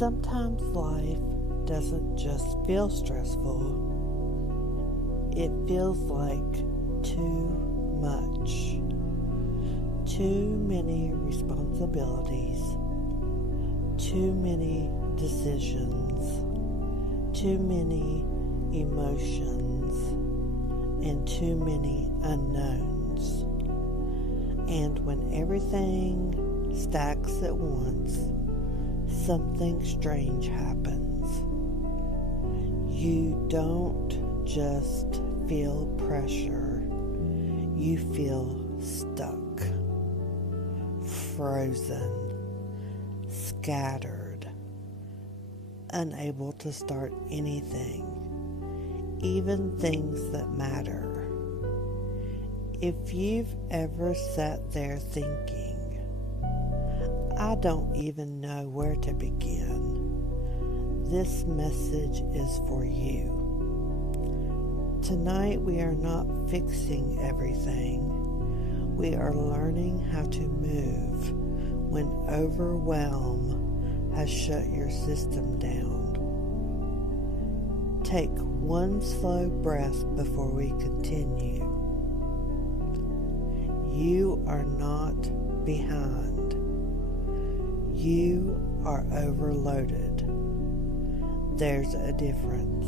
Sometimes life doesn't just feel stressful. It feels like too much. Too many responsibilities. Too many decisions. Too many emotions. And too many unknowns. And when everything stacks at once, something strange happens. You don't just feel pressure, you feel stuck, frozen, scattered, unable to start anything, even things that matter. If you've ever sat there thinking, I don't even know where to begin, this message is for you. Tonight we are not fixing everything. We are learning how to move when overwhelm has shut your system down. Take one slow breath before we continue. You are not behind. You are overloaded. There's a difference.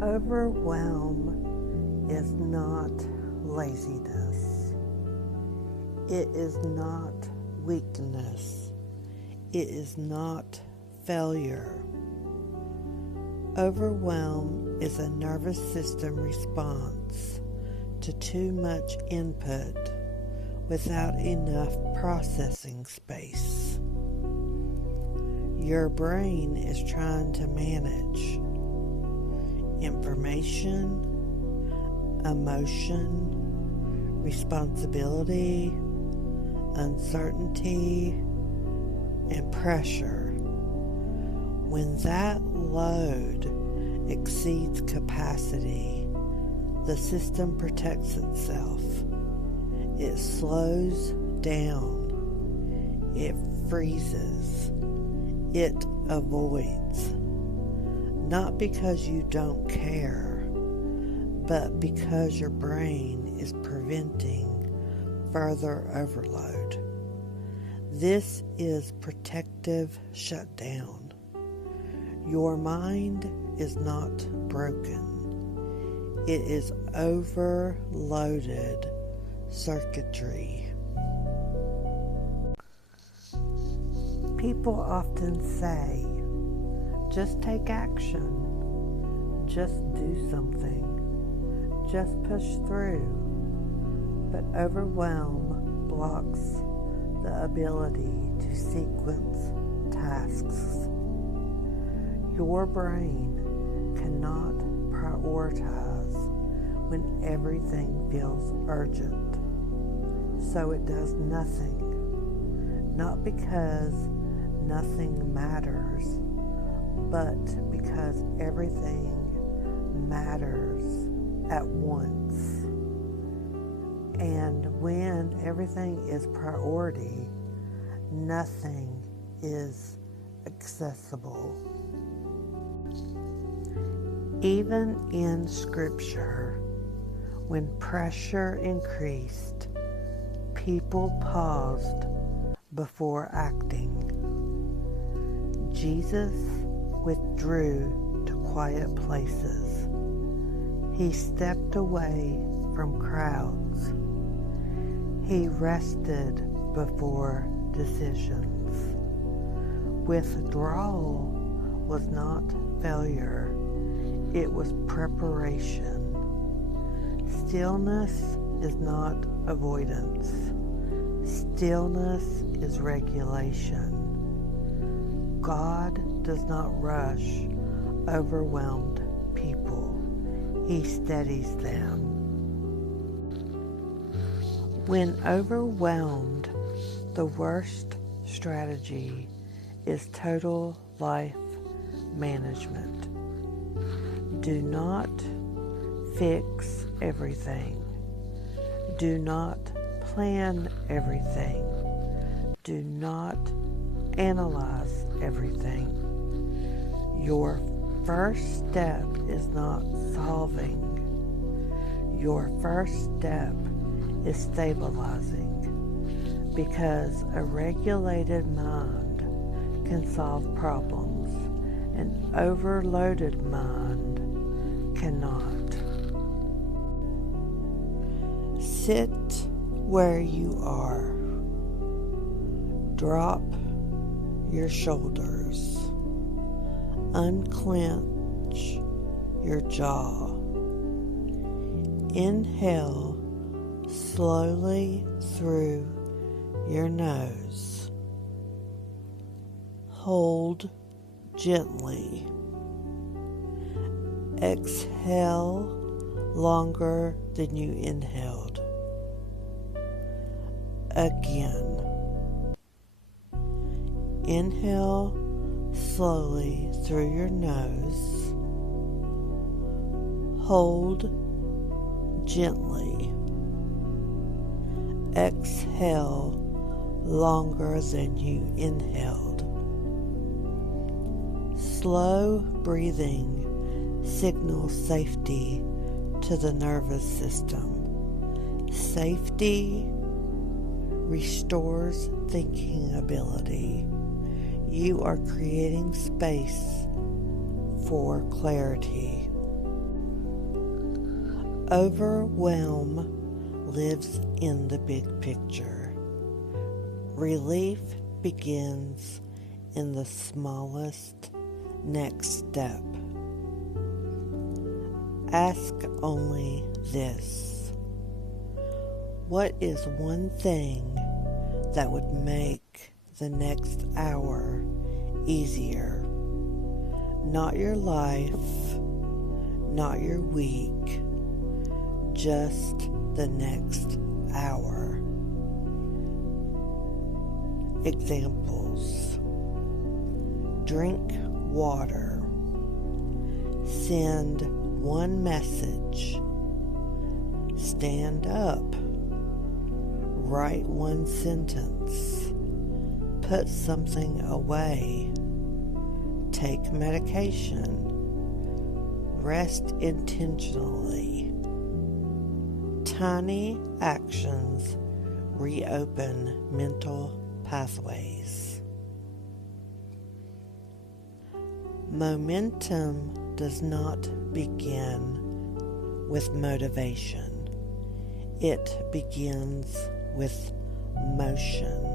Overwhelm is not laziness. It is not weakness. It is not failure. Overwhelm is a nervous system response to too much input without enough processing space. Your brain is trying to manage information, emotion, responsibility, uncertainty, and pressure. When that load exceeds capacity, the system protects itself. It slows down. It freezes. It avoids. Not because you don't care, but because your brain is preventing further overload. This is protective shutdown. Your mind is not broken. It is overloaded circuitry. People often say, just take action, just do something, just push through. But overwhelm blocks the ability to sequence tasks. Your brain cannot prioritize when everything feels urgent. So it does nothing. Not because nothing matters, but because everything matters at once. And when everything is priority, nothing is accessible. Even in Scripture, when pressure increased, people paused before acting. Jesus withdrew to quiet places. He stepped away from crowds. He rested before decisions. Withdrawal was not failure. It was preparation. Stillness is not avoidance. Stillness is regulation. God does not rush overwhelmed people. He steadies them. When overwhelmed, the worst strategy is total life management. Do not fix everything. Do not plan everything. Do not analyze everything. Your first step is not solving. Your first step is stabilizing, because a regulated mind can solve problems. An overloaded mind cannot. Sit where you are. Drop your shoulders. Unclench your jaw. Inhale slowly through your nose. Hold gently. Exhale longer than you inhaled. Again. Inhale slowly through your nose. Hold gently. Exhale longer than you inhaled. Slow breathing signals safety to the nervous system. Safety restores thinking ability. You are creating space for clarity. Overwhelm lives in the big picture. Relief begins in the smallest next step. Ask only this: what is one thing that would make the next hour easier? Not your life, not your week, just the next hour. Examples: drink water. Send one message. Stand up. Write one sentence. Put something away. Take medication. Rest intentionally. Tiny actions reopen mental pathways. Momentum does not begin with motivation. It begins with motion.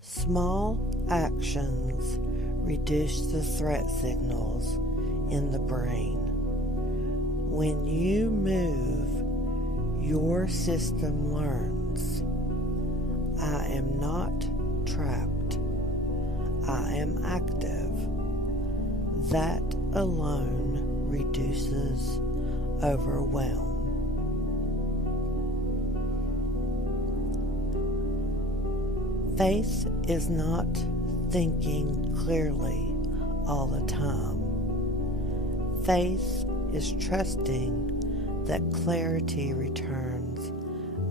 Small actions reduce the threat signals in the brain. When you move, your system learns. I am not trapped. I am active. That alone reduces overwhelm. Faith is not thinking clearly all the time. Faith is trusting that clarity returns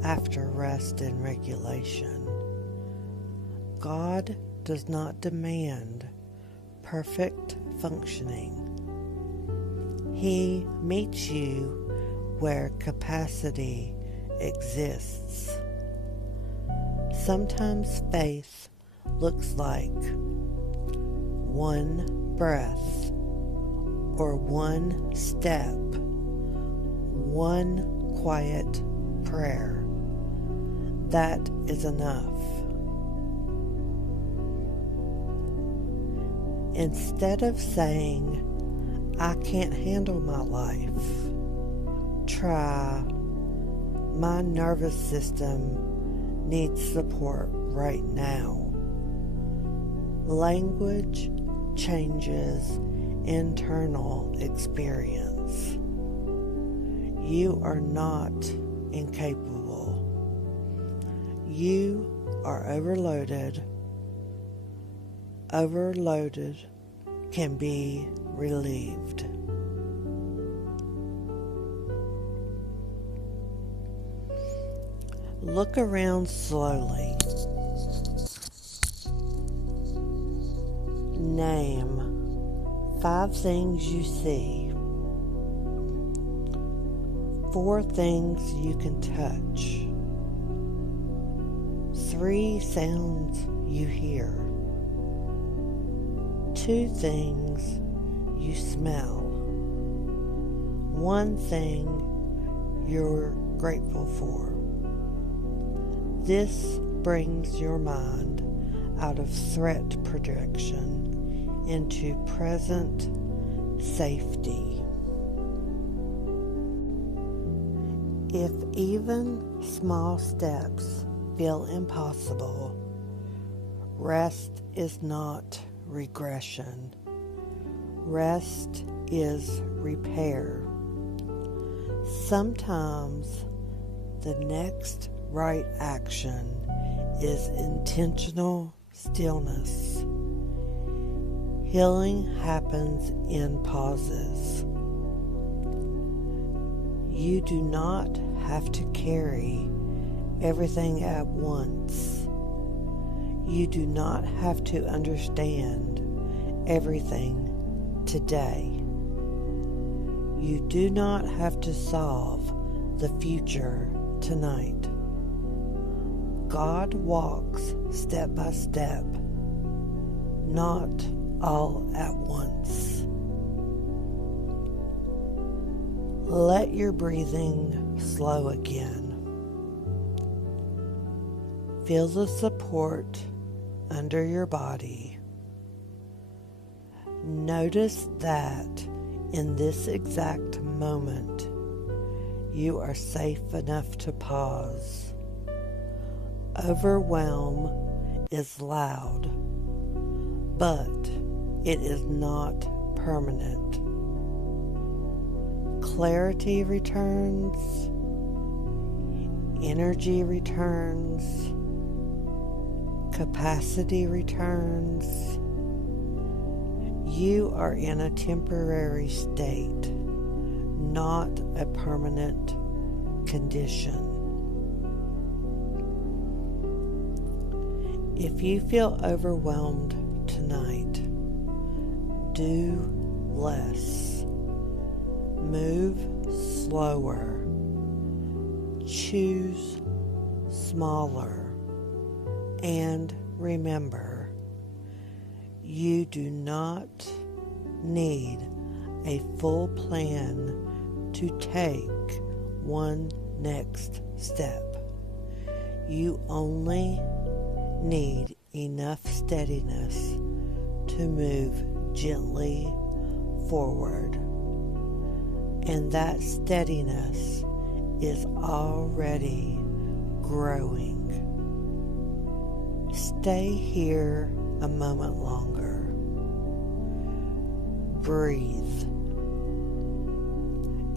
after rest and regulation. God does not demand perfect functioning. He meets you where capacity exists. Sometimes faith looks like one breath or one step, one quiet prayer. That is enough. Instead of saying, I can't handle my life, try, my nervous system needs support right now. Language changes internal experience. You are not incapable. You are overloaded. Overloaded can be relieved. Look around slowly. 5 things you see. 4 things you can touch. 3 sounds you hear. 2 things you smell. 1 thing you're grateful for. This brings your mind out of threat projection into present safety. If even small steps feel impossible, rest is not regression. Rest is repair. Sometimes the next right action is intentional stillness. Healing happens in pauses. You do not have to carry everything at once. You do not have to understand everything today. You do not have to solve the future tonight. God walks step by step, not all at once. Let your breathing slow again. Feel the support under your body. Notice that in this exact moment, you are safe enough to pause. Overwhelm is loud, but it is not permanent. Clarity returns, energy returns, capacity returns. You are in a temporary state, not a permanent condition. If you feel overwhelmed tonight, do less. Move slower. Choose smaller. And remember, you do not need a full plan to take one next step. You only need enough steadiness to move gently forward. And that steadiness is already growing. Stay here a moment longer. Breathe.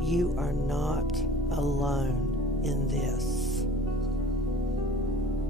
You are not alone in this.